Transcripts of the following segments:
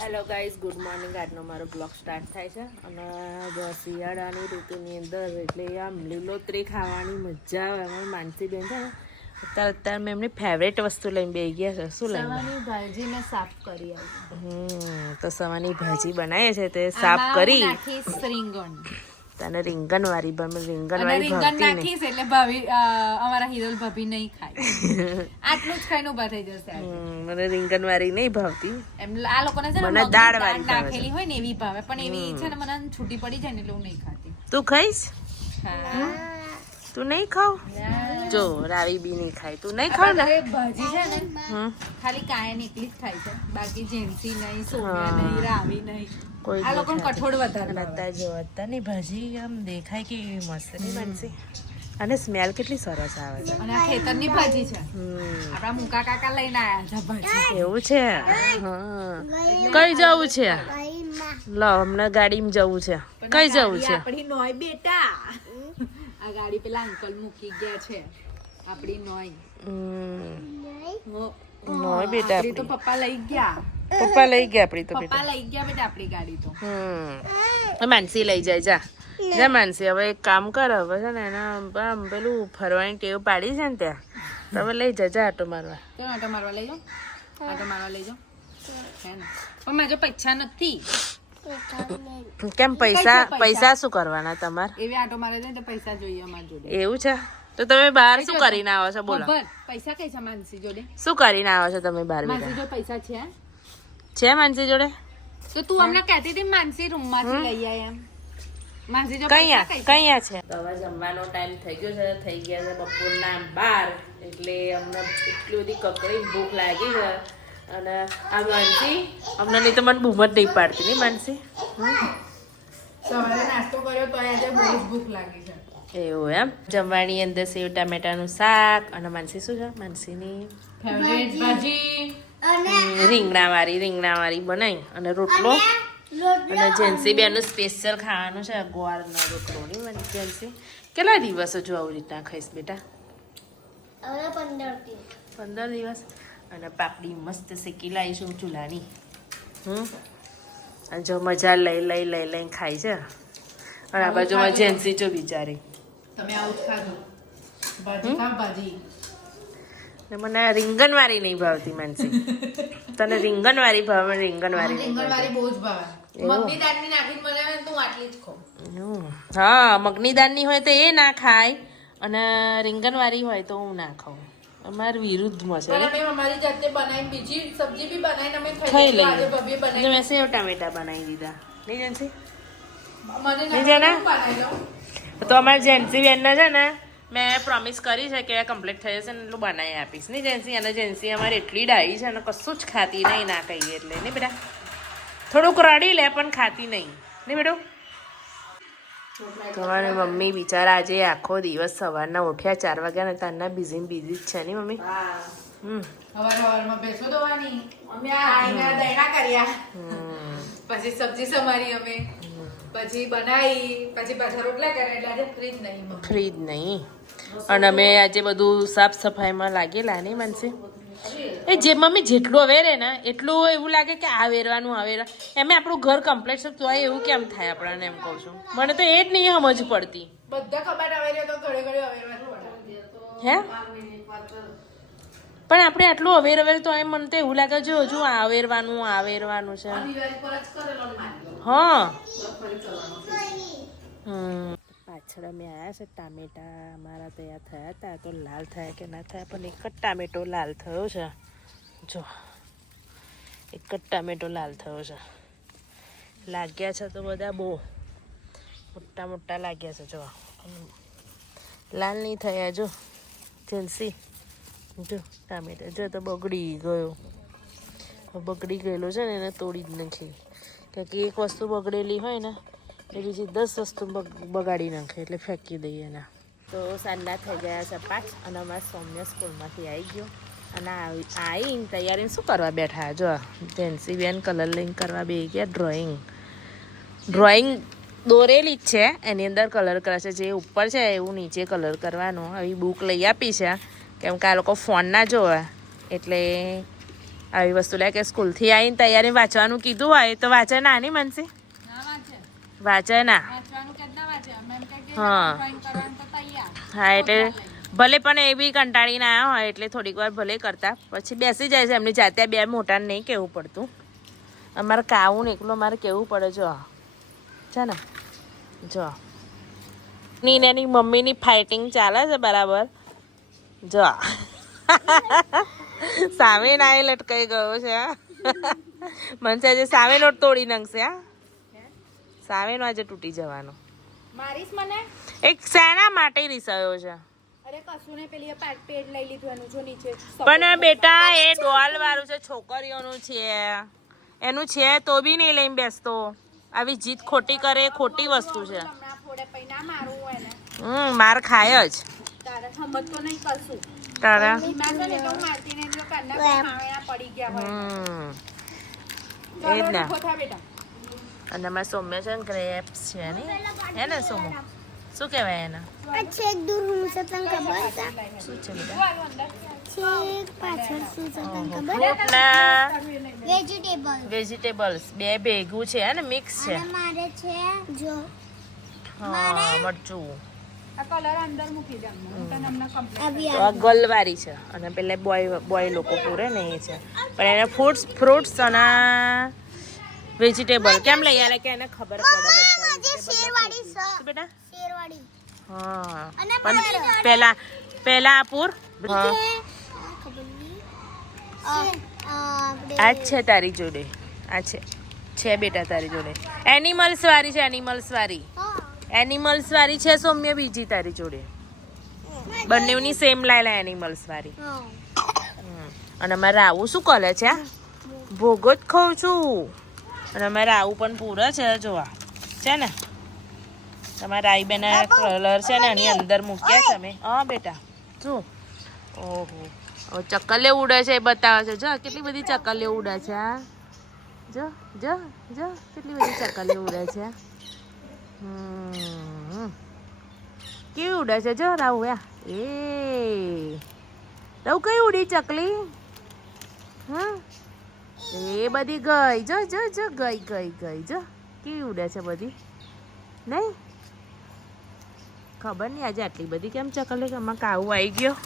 Hello guys good morning આજનો મારો blog start થાય છે. અને જો શિયાળાની ઋતુની અંદર એટલે આમ લીલોતરી ખાવાની મજા આવે. અમારી માનસી બેન છે ને અત્યારે અત્યારે મેં એમની ફેવરેટ વસ્તુ લઈને બે ગયા છે. શું લઈને? ભાજી મેં સાફ કરી આવી. હમ તો સવાની ભાજી બનાવીએ છે તે સાફ કરી. નાખીશ રીંગણ તને રીંગણ વાળી બને રીંગણ વાળી રીંગણ નાખીશ એટલે ભાભી અમારા હિરોલ ભાભી નહીં ખાય. આટલું જ ખાઈને ઊભા થઈ જશે મને રીંગણ વાળી નહીં ભાવતી. એમ આ લોકોને છે મને દાળ વાળી નાખેલી હોય ને એવી ભાવે પણ એવી છે ને મને છૂટી પડી જાય ને એટલે હું નહીં ખાતી. તું ખાઈશ. તું નહીં ખાવ? જો રાવી બી નહીં ખાય. તું નહીં ખાવ ને? ભાજી છે ને ખાલી કાયા નીકળી જ ખાય છે. બાકી જેન્સી નહીં સોયા નહીં રાવી નહીં. કોઈ આ લોકોને કઠોળ વધારે અત્યારે જો અત્યારની ભાજી આમ દેખાય કે એવી મસ્ત નહીં બનશે. અને સ્મેલ કેટલી સરસ આવે છે. અને આ ખેતરની ભાજી છે. આપણા મુકા કાકા લઈને આયા છે ભાજી. એવું છે? કઈ જવું છે? લો હમણાં ગાડીમાં જવું છે. કઈ જવું છે? આપણી નોય બેટા. આ ગાડી પેલા અંકલ મૂકી ગયા છે. આપણી નોય. નોય બેટા તો પપ્પા લઈ ગયા. પપ્પા લઈ ગયા આપણી તો પપ્પા લઈ ગયા બેટા આપણી ગાડી તો. હમ. માનસી લઈ જાય જા. જા માનસી હવે એક કામ કર હવે છે ને એના આમ પેલું ફરવાની ટેવ પાડી છે ને ત્યાં તો હવે લઈ જા જા આટો મારવા. કેમ આટો મારવા લઈ જાઓ આટો મારવા લઈ જાઓ હે ને. પણ મારે પૈસા નથી. કેમ પૈસા પૈસા? શું કરવાના તમારે? એવી આટો મારે તો પૈસા જોઈએ અમારી જોડે. એવું છે? તો તમે બહાર શું કરીને આવો છો? બોલો. પૈસા કઈ છે માનસી જોડે? શું કરીને આવો છો તમે બહાર માનસી જો પૈસા છે છે માનસી જોડે? તો તું હમણાં કહેતી હતી માનસી રૂમમાંથી લઈ આય એમ. માનસી જો કયા કઈ છે? કયા છે? હવે જમવાનો ટાઈમ થઈ ગયો છે થઈ ગયા છે બપોરના બાર એટલે અમને એટલી બધી કકડી ભૂખ લાગી છે. અને આ માનસી? અમને નહીં તો મને બૂમ જ નહીં પાડતી નહીં માનસી? સવારે નાસ્તો કર્યો તો આજે બહુ જ ભૂખ લાગી છે. એવું એમ? જમવાની અંદર સેવ ટામેટાનું શાક અને માનસી શું છે? માનસીની ફેવરેટ ભાજી. રીંગણા વાળી રીંગણા વાળી બનાવી અને રોટલો. અને જેન્સી બેનનું સ્પેશિયલ ખાવાનું છે ગોળનો રોટલો નહીં જેન્સી. કેટલા દિવસ હજુ આવી રીતના ખાઈશ બેટા? પંદર દિવસ. અને પાપડી મસ્ત શેકી લાવીશું ચૂલાની. હમ? અને જો મજા લઈ લઈ લઈ લઈને ખાય છે. અને આ બાજુમાં જેન્સી જો બિચારી. તમે આવું જ ખાજો. ભાજી ભાજી? ને મને રીંગણ વાળી નહીં ભાવતી માનસી. તને રીંગણ વાળી ભાવે મને રીંગણ વાળી નહીં રીંગણ વાળી બહુ જ ભાવે. ને હા મગની દાળની હોય તો એ ના ખાય અને રીંગણ વાળી હોય તો હું ના ખાઉં. અમારે વિરુદ્ધમાં છે. અમે અમારી જાતે બનાવી બીજી સબ્જી બી બનાવીને અમે ખાઈ લઈએ. આજે ભાભી બનાવી મેં સેવ ટામેટા બનાવી દીધા. નહીં જનસી? મને નહીં લઉં. તો અમારે જેન્સી બેનને છે ને મેં પ્રોમિસ કરી છે કે કમ્પ્લીટ થઈ જશે ને એટલું બનાવી આપીશ. ને જેન્સી અને જેન્સી અમારે એટલી ડાઈ છે અને કશું જ ખાતી નહીં ના કહીએ એટલે. નહીં બેટા? થોડુંક રડી લે પણ ખાતી નહીં. નહીં બેટું? તમારી મમ્મી બિચારા આજે આખો દિવસ સવારના ઉઠ્યા ચાર વાગ્યા ને તારના બિઝી બિઝી જ છે ને મમ્મી? પછી સબ્જી સમારી અમે. પછી બનાવી પછી પાછા રોટલા કર્યા એટલે ફ્રી જ નહીં ફ્રી જ નહીં. અને અમે આજે બધું સાફ સફાઈમાં લાગેલા નહીં માનસી? એ જે મમ્મી જેટલું વેરે ને એટલું એવું લાગે કે આ વેરવાનું આ વેરવા એમ આપણું ઘર કમ્પ્લીટ છે તો એવું કેમ થાય આપણને એમ કહું છું. મને તો એ જ નહીં સમજ પડતી. બધા કબાટ અવેર્યો તો ઘડે અવેરવાનું હે? પણ આપણે આટલું અવેર અવેર તો એમ મને તો એવું લાગે છે હજુ આ અવેરવાનું આ અવેરવાનું છે. હા. હમ. પાછળ અમે આવ્યા છે, ટામેટા અમારા તૈયાર થયા હતા તો લાલ થયા કે ના થયા, પણ એક જ ટામેટો લાલ થયો છે. જો, એક જ ટામેટો લાલ થયો છે. લાગ્યા છે તો બધા બહુ મોટા મોટા લાગ્યા છે, જો. લાલ નહીં થયા, જો. જેન્સી જો, ટામેટા, જો તો બગડી ગયો. બગડી ગયેલો છે ને, એને તોડી જ નથી કારણ કે એક વસ્તુ બગડેલી હોય ને એ બીજી દસ વસ્તુ બગ- બગાડી નાખે એટલે ફેંકી દઈએ એના. તો સાંજના થઈ ગયા છે પાંચ અને અમારા સૌમ્ય સ્કૂલમાંથી આવી ગયો. અને આવી આવીને તૈયારીને શું કરવા બેઠા? જો, જેન્સી બેન કલર લઈને કરવા બે ગયા ડ્રોઈંગ ડ્રોઈંગ દોરેલી જ છે. એની અંદર કલર કરે છે. જે ઉપર છે, એવું નીચે કલર કરવાનો. આવી બુક લઈ આપી છે. કેમ કે આ લોકો ફોન ના જોવે. એટલે આવી વસ્તુ લે કે સ્કૂલથી આવીને તૈયારી વાંચવાનું કીધું હોય તો વાંચે. નાની મનસી? વાંચે ના ના હા. એટલે ભલે પણ એ બી કંટાળીને આવ્યા હોય એટલે થોડીક વાર ભલે કરતા. પછી બેસી જાય છે એમની જાતે બે મોટાને નહીં કહેવું પડતું. અમારે કાવું ને એકલું અમારે કહેવું પડે જો. છે ને. જો. ની ને એની મમ્મીની ફાઇટિંગ ચાલે છે બરાબર. જો. સામે નાય લટકાઈ ગયો છે મનસે સામે નોટ તોડી નાખશે હા. સામેનો આજે તૂટી જવાનો. મારીસ મને? એક શેના માટે રિસાયો છે? અરે કશું ને પેલી પેડ પેડ લઈ લીધું એનું જો નીચે પણ બેટા એ ડોલ વાળું છે છોકરીઓનું છે. એનું છે તો બી નહીં લઈને બેસતો. આવી જીત ખોટી કરે એ ખોટી વસ્તુ છે. હમ માર ખાય જ. તારે સમજ તો નહીં કરશું. પડી ગયા હોય. એ જ ને. અને અમારે સૌમ્ય છે ને ક્રેપ્સ છે ને હે ને સોમુ શું કહેવાય એના છેક દૂર હું છે તને ખબર છે શું છે બેટા પાછળ શું છે તને ખબર ફ્રૂટના વેજીટેબલ વેજીટેબલ્સ બે ભેગું છે હે ને મિક્સ છે અને મારે છે જો હા મરચું ગલવારી છે અને પેલા બોય બોય લોકો પૂરે ને એ છે પણ એને ફ્રૂટ્સ ફ્રૂટ્સ અને વેજીટેબલ કેમ લઈ આલે? કે એને ખબર પડે બધા બેટા? શેરવાળી હા. પણ પેલા પેલા આપુર. હા. ખબર નહીં. આ છે તારી જોડે. આ છે. છે બેટા તારી જોડે. એનિમલ્સ વાળી છે એનિમલ્સ વાળી. એનિમલ્સ વાળી છે સૌમ્ય બીજી તારી જોડે. બંનેની સેમ લાયેલા એનિમલ્સ વાળી. હમ. અને મારે આવું શું કરે છે આ? ભોગો જ ખાઉં છું. અને અમારે આવું પણ પૂરે છે જોવા. છે ને? તમારા આઈ બેન કલર છે ને એની અંદર મૂક્યા છે અમે. હા બેટા. શું ઓહો. ચક્કલે ઉડે છે એ બતાવે છે. જો કેટલી બધી ચક્કલે ઉડે છે આ જો જો જો કેટલી બધી ચક્કલે ઉડે છે. હમ. કેવી ઉડે છે જો રાહુ યા. એ. રાહુ કઈ ઉડી ચકલી? હા એ બધી ગઈ. જો જો જો ગઈ ગઈ ગઈ. જો કેવી ઉડે છે બધી? નહીં? ખબર નહીં આજે આટલી બધી કેમ ચકલી એમાં કાવું આવી ગયો.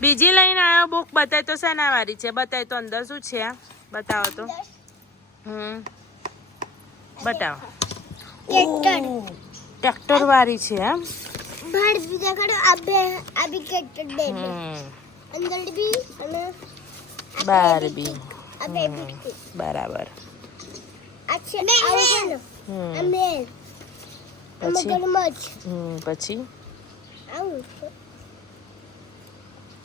બીજી લઈને. આવ્યો બુક. બતાય તો શેના વાળી છે. બતાય તો અંદર શું છે? બતાવો તો. હમ. બતાવો. ટ્રેક્ટર. વાળી છે એમ? ભાડ બીજા દેખાડો આ બે આ બી કેટડ બે બે અંદર બી અને બાર બી. આ બે બી બરાબર. પછી? મગરમચ્છ હમ પછી? આવું છે.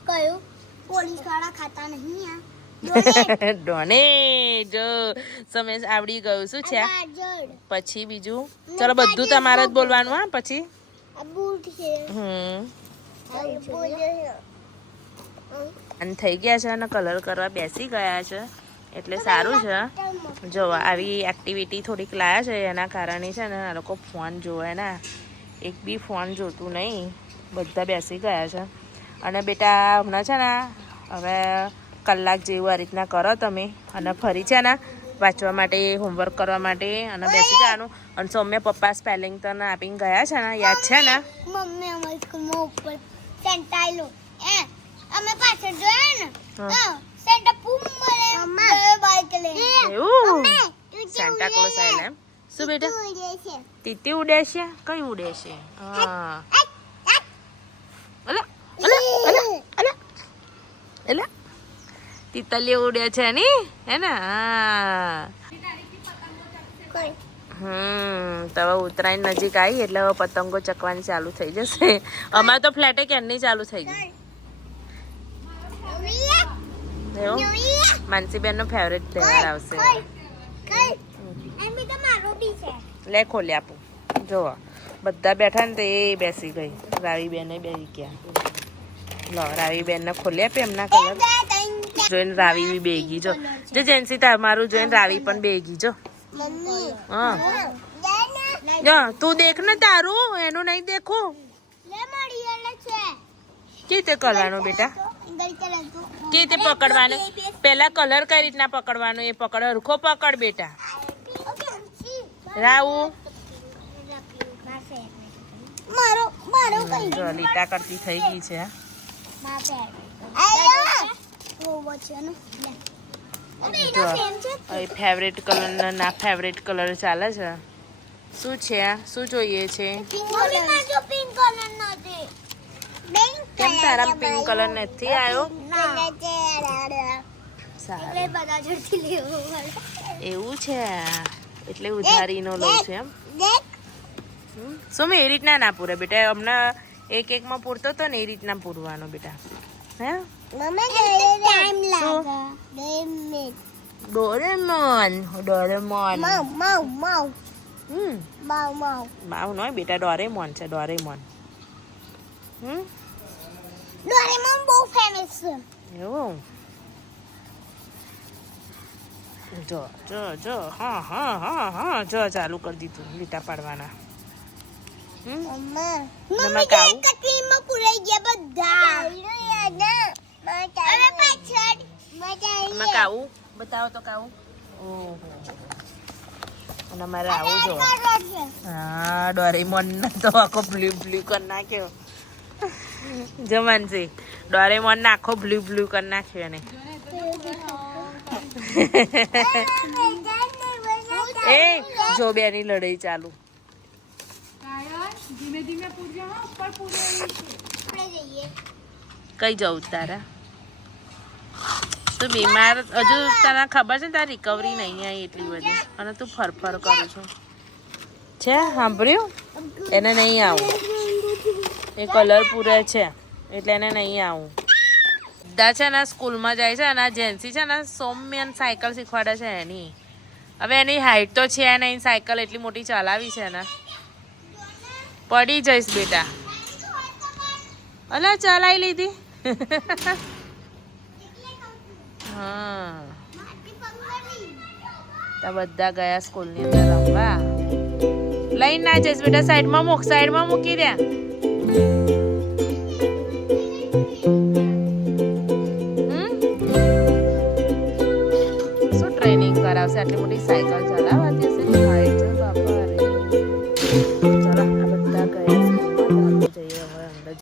કયું? પોલીસવાળા ખાતા નહીં આ. ડોને જો સમય આવડી ગયું. શું છે? પછી બીજું? ચલો બધું તમારે જ બોલવાનું હા પછી? હમ. આવું છે અને થઈ ગયા છે અને કલર કરવા બેસી ગયા છે. એટલે સારું છે. જો આવી એક્ટિવિટી થોડીક લાયા છે એના કારણે છે ને આ લોકો ફોન જોવે ને. એક બી ફોન જોતું નહીં. બધા બેસી ગયા છે. અને બેટા હમણાં છે ને હવે કલાક જેવું આ રીતના કરો તમે. અને ફરી છે ને વાંચવા માટે હોમવર્ક કરવા માટે અને બેસી જવાનું. અને સૌમ્ય પપ્પા સ્પેલિંગ તને આપીને ગયા છે ને યાદ છે ને? મમ્મી અમારી સ્કૂલમાં ઉપર સેન્ટા એ અમે પાછળ જોયા ને. હા. સેન્ટા પૂમ મળે બાઈક લે. એવું? સેન્ટા ક્લોઝ આવેલા એમ? શું બેટા? તીતી ઉડે છે? કઈ ઉડે છે? હા. અલા અલા અલા અલા. અલા. તિતલી ઉડે છે ની? હે ને? હા. હમ તો હવે ઉત્તરાયણ નજીક આવી એટલે હવે પતંગો ચકવાની ચાલુ થઈ જશે. અમારે તો ફ્લેટે ક્યારની ચાલુ થઈ ગઈ. એવું માનસીબેનનો ફેવરેટ તહેવાર આવશે મારો લે ખોલી આપું જુઓ બધા બેઠા ને તો એ બેસી ગઈ રાવીબેન બેસી ગયા લો રાવીબેનને ખોલી આપી એમના કલર જોઈને રાવી બી બેગી જો જો જેન્સી તમારું જોઈને રાવી પણ બેગી જો હા જો તું દેખ ને તારું એનું નહીં દેખું મારી કે તે કરવાનું બેટા કે રીતે પકડવાનું? પેલા કલર કઈ રીતના પકડવાનો? એ પકડ હરખો પકડ બેટા. રાહુ? મારો મારો કઈ જો લીટા કરતી થઈ ગઈ છે છે. ને ફેવરેટ કલર ના ફેવરેટ કલર ચાલે છે. શું છે શું જોઈએ છે? પિંક કલર નથી પિંક કેમ તારા પિંક કલર નથી આવ્યો? એવું છે? એટલે ઉધારીનો લઉં છું એમ? શું મેં એ રીતના ના પૂરે બેટા? હમણાં એક એકમાં પૂરતો તો ને એ રીતના પૂરવાનો બેટા. હે? ડોરેમોન. ડોરેમોન. માવ નોય બેટા ડોરેમોન છે ડોરેમોન. હમ? ડોરેમોન બહુ ફેમસ છે એવું જો જો જો હા હા હા હા જો ચાલુ કરી દીધું લીટા પાડવાના. મમ્મા મમ્મી કટલીમાં પુરાઈ ગયા બધા. હવે પાછળ. એમાં કાવું? બતાવો તો કાવું. ઓહો. અને અમારે આવું જો. હા ડોરેમોન તો આખો બ્લુ બ્લુ કરી નાખ્યો. જમાનસી ડોરેમોન ને આખો બ્લુ બ્લુ કરી નાખ્યો એને. એ, જો બેની લડાઈ ચાલુ. કઈ જવું તારા? તું બીમાર હજુ તને ખબર છે તારી રિકવરી નહીં આવી એટલી બધી. અને તું ફરફર કરું છું. છે, સાંભળ્યું? એને નહીં આવું. એ કલર પૂરે છે. એટલે એને નહીં આવું. બધા છે ને સ્કૂલમાં જાય છે અને આ જેન્સી છે ને સૌમ્યન સાયકલ શીખવાડે છે એની. હવે એની હાઈટ તો છે નહીં સાયકલ એટલી મોટી ચલાવી છે ને. પડી જઈશ બેટા. અલા ચલાવી લીધી. હા. બધા ગયા સ્કૂલની અંદર રમવા. લઈને ના જઈશ બેટા, સાઈડમાં મૂક, સાઈડમાં મૂકી દે? શું ટ્રેનિંગ કરાવશે? આટલી મોટી સાયકલ